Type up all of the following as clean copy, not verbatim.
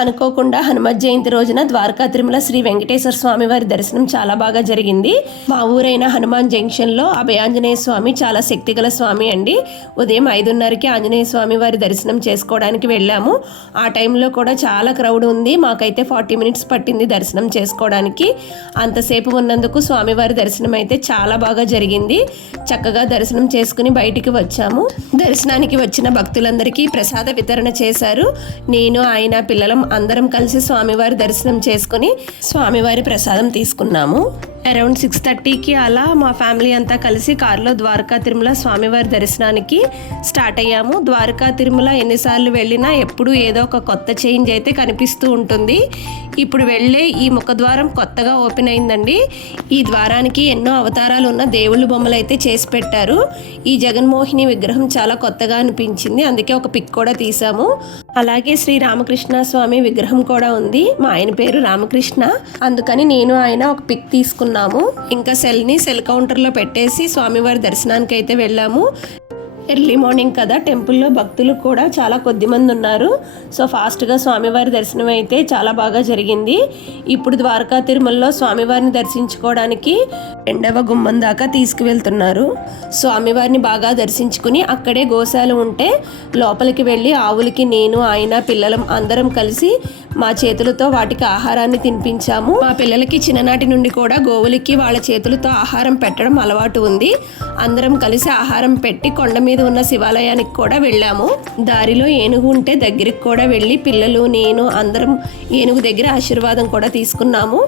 అనుకోకుండా హనుమత్ జయంతి రోజున ద్వారకా తిరుమల శ్రీ వెంకటేశ్వర స్వామి వారి దర్శనం చాలా బాగా జరిగింది. మా ఊరైన హనుమాన్ జంక్షన్లో అభయాంజనేయ స్వామి చాలా శక్తిగల స్వామి అండి. ఉదయం 5:30కి ఆంజనేయ స్వామి వారి దర్శనం చేసుకోవడానికి వెళ్ళాము. ఆ టైంలో కూడా చాలా క్రౌడ్ ఉంది. మాకైతే 40 మినిట్స్ పట్టింది దర్శనం చేసుకోవడానికి. అంతసేపు ఉన్నందుకు స్వామివారి దర్శనం అయితే చాలా బాగా జరిగింది. చక్కగా దర్శనం చేసుకుని బయటికి వచ్చాము. దర్శనానికి వచ్చిన భక్తులందరికీ ప్రసాద వితరణ చేశారు. నేను ఆయన పిల్లలం అందరం కలిసి స్వామివారి దర్శనం చేసుకుని స్వామివారి ప్రసాదం తీసుకున్నాము. అరౌండ్ 6:30కి అలా మా ఫ్యామిలీ అంతా కలిసి కారులో ద్వారకా తిరుమల స్వామివారి దర్శనానికి స్టార్ట్ అయ్యాము. ద్వారకా తిరుమల ఎన్నిసార్లు వెళ్ళినా ఎప్పుడూ ఏదో ఒక కొత్త చేంజ్ అయితే కనిపిస్తూ ఉంటుంది. ఇప్పుడు వెళ్ళే ఈ ముఖద్వారం కొత్తగా ఓపెన్ అయిందండి. ఈ ద్వారానికి ఎన్నో అవతారాలు ఉన్న దేవుళ్ళ బొమ్మలు అయితే చేసి పెట్టారు. ఈ జగన్మోహిని విగ్రహం చాలా కొత్తగా అనిపించింది. అందుకే ఒక పిక్ కూడా తీసాము. అలాగే శ్రీ రామకృష్ణ స్వామి విగ్రహం కూడా ఉంది. మా ఆయన పేరు రామకృష్ణ, అందుకని నేను ఆయన ఒక పిక్ తీసుకున్నాము. ఇంకా సెల్ కౌంటర్లో పెట్టేసి స్వామివారి దర్శనానికి అయితే వెళ్ళాము. ఎర్లీ మార్నింగ్ కదా, టెంపుల్లో భక్తులు కూడా చాలా కొద్ది మంది ఉన్నారు. సో ఫాస్ట్గా స్వామివారి దర్శనం అయితే చాలా బాగా జరిగింది. ఇప్పుడు ద్వారకా తిరుమలలో స్వామివారిని దర్శించుకోవడానికి 2వ గుమ్మం దాకా తీసుకువెళ్తున్నారు. స్వామివారిని బాగా దర్శించుకుని అక్కడే గోశాల ఉంటే లోపలికి వెళ్ళి ఆవులకి నేను ఆయన పిల్లలం అందరం కలిసి మా చేతులతో వాటికి ఆహారాన్ని తినిపించాము. మా పిల్లలకి చిన్ననాటి నుండి కూడా గోవులకి వాళ్ళ చేతులతో ఆహారం పెట్టడం అలవాటు ఉంది. అందరం కలిసి ఆహారం పెట్టి కొండ మీద ఉన్న శివాలయానికి కూడా వెళ్ళాము. దారిలో ఏనుగు ఉంటే దగ్గరికి కూడా వెళ్ళి పిల్లలు నేను అందరం ఏనుగు దగ్గర ఆశీర్వాదం కూడా తీసుకున్నాము.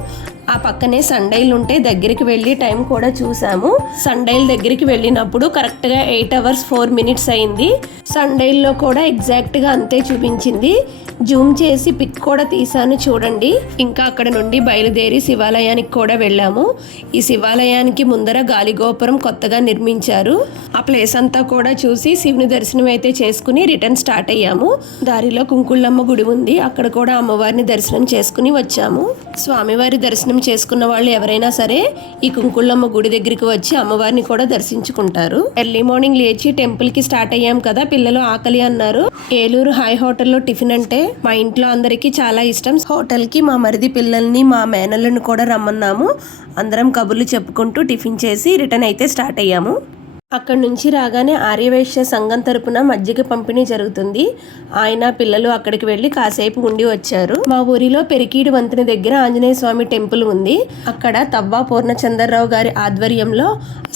ఆ పక్కనే సండైల్ ఉంటే దగ్గరికి వెళ్ళి టైం కూడా చూసాము. సండైల్ దగ్గరికి వెళ్ళినప్పుడు కరెక్ట్గా 8 hours 4 minutes అయింది. సండైల్లో కూడా ఎగ్జాక్ట్గా అంతే చూపించింది. జూమ్ చేసి పిక్ కూడా తీసాను చూడండి. ఇంకా అక్కడ నుండి బయలుదేరి శివాలయానికి కూడా వెళ్ళాము. ఈ శివాలయానికి ముందర గాలిగోపురం కొత్తగా నిర్మించారు. ఆ ప్లేస్ అంతా కూడా చూసి శివుని దర్శనం అయితే చేసుకుని రిటర్న్ స్టార్ట్ అయ్యాము. దారిలో కుంకుళ్ళమ్మ గుడి ఉంది, అక్కడ కూడా అమ్మవారిని దర్శనం చేసుకుని వచ్చాము. స్వామివారి దర్శనం చేసుకున్న వాళ్ళు ఎవరైనా సరే ఈ కుంకుళ్ళమ్మ గుడి దగ్గరికి వచ్చి అమ్మవారిని కూడా దర్శించుకుంటారు. ఎర్లీ మార్నింగ్ లేచి టెంపుల్ కి స్టార్ట్ అయ్యాం కదా, పిల్లలు ఆకలి అన్నారు. ఏలూరు హాయ్ హోటల్లో టిఫిన్ అంటే మా ఇంట్లో అందరికీ చాలా ఇష్టం. హోటల్ కి మా మరిది పిల్లల్ని మా మేనల్ని కూడా రమ్మన్నాము. అందరం కబుర్లు చెప్పుకుంటూ టిఫిన్ చేసి రిటర్న్ అయితే స్టార్ట్ అయ్యాము. అక్కడి నుంచి రాగానే ఆర్యవైశ్య సంఘం తరపున మజ్జిగ పంపిణీ జరుగుతుంది. ఆయన పిల్లలు అక్కడికి వెళ్ళి కాసేపు ఉండి వచ్చారు. మా ఊరిలో పెరికీడు వంతెన దగ్గర ఆంజనేయ స్వామి టెంపుల్ ఉంది. అక్కడ తవ్వా పూర్ణచంద్రరావు గారి ఆధ్వర్యంలో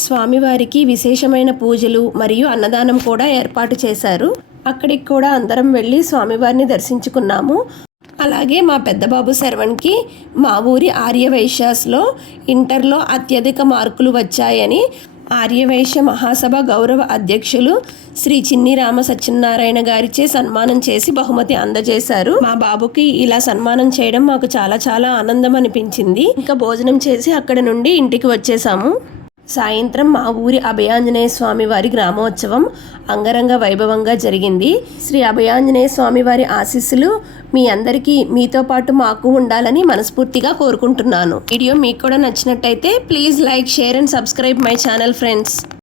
స్వామివారికి విశేషమైన పూజలు మరియు అన్నదానం కూడా ఏర్పాటు చేశారు. అక్కడికి కూడా అందరం వెళ్ళి స్వామివారిని దర్శించుకున్నాము. అలాగే మా పెద్దబాబు శర్వణ్కి మా ఊరి ఆర్యవైశ్యాస్లో ఇంటర్లో అత్యధిక మార్కులు వచ్చాయని ఆర్యవైశ్య మహాసభ గౌరవ అధ్యక్షులు శ్రీ చిన్ని రామ సత్యనారాయణ గారిచే సన్మానం చేసి బహుమతి అందజేశారు. మా బాబుకి ఇలా సన్మానం చేయడం మాకు చాలా చాలా ఆనందం అనిపించింది. ఇంకా భోజనం చేసి అక్కడ నుండి ఇంటికి వచ్చేసాము. సాయంత్రం మా ఊరి అభయాంజనేయ స్వామి వారి గ్రామోత్సవం అంగరంగ వైభవంగా జరిగింది. శ్రీ అభయాంజనేయ స్వామి వారి ఆశీస్సులు మీ అందరికీ, మీతో పాటు మాకు ఉండాలని మనస్ఫూర్తిగా కోరుకుంటున్నాను. వీడియో మీకు కూడా నచ్చినట్టయితే please like, share and subscribe my channel friends.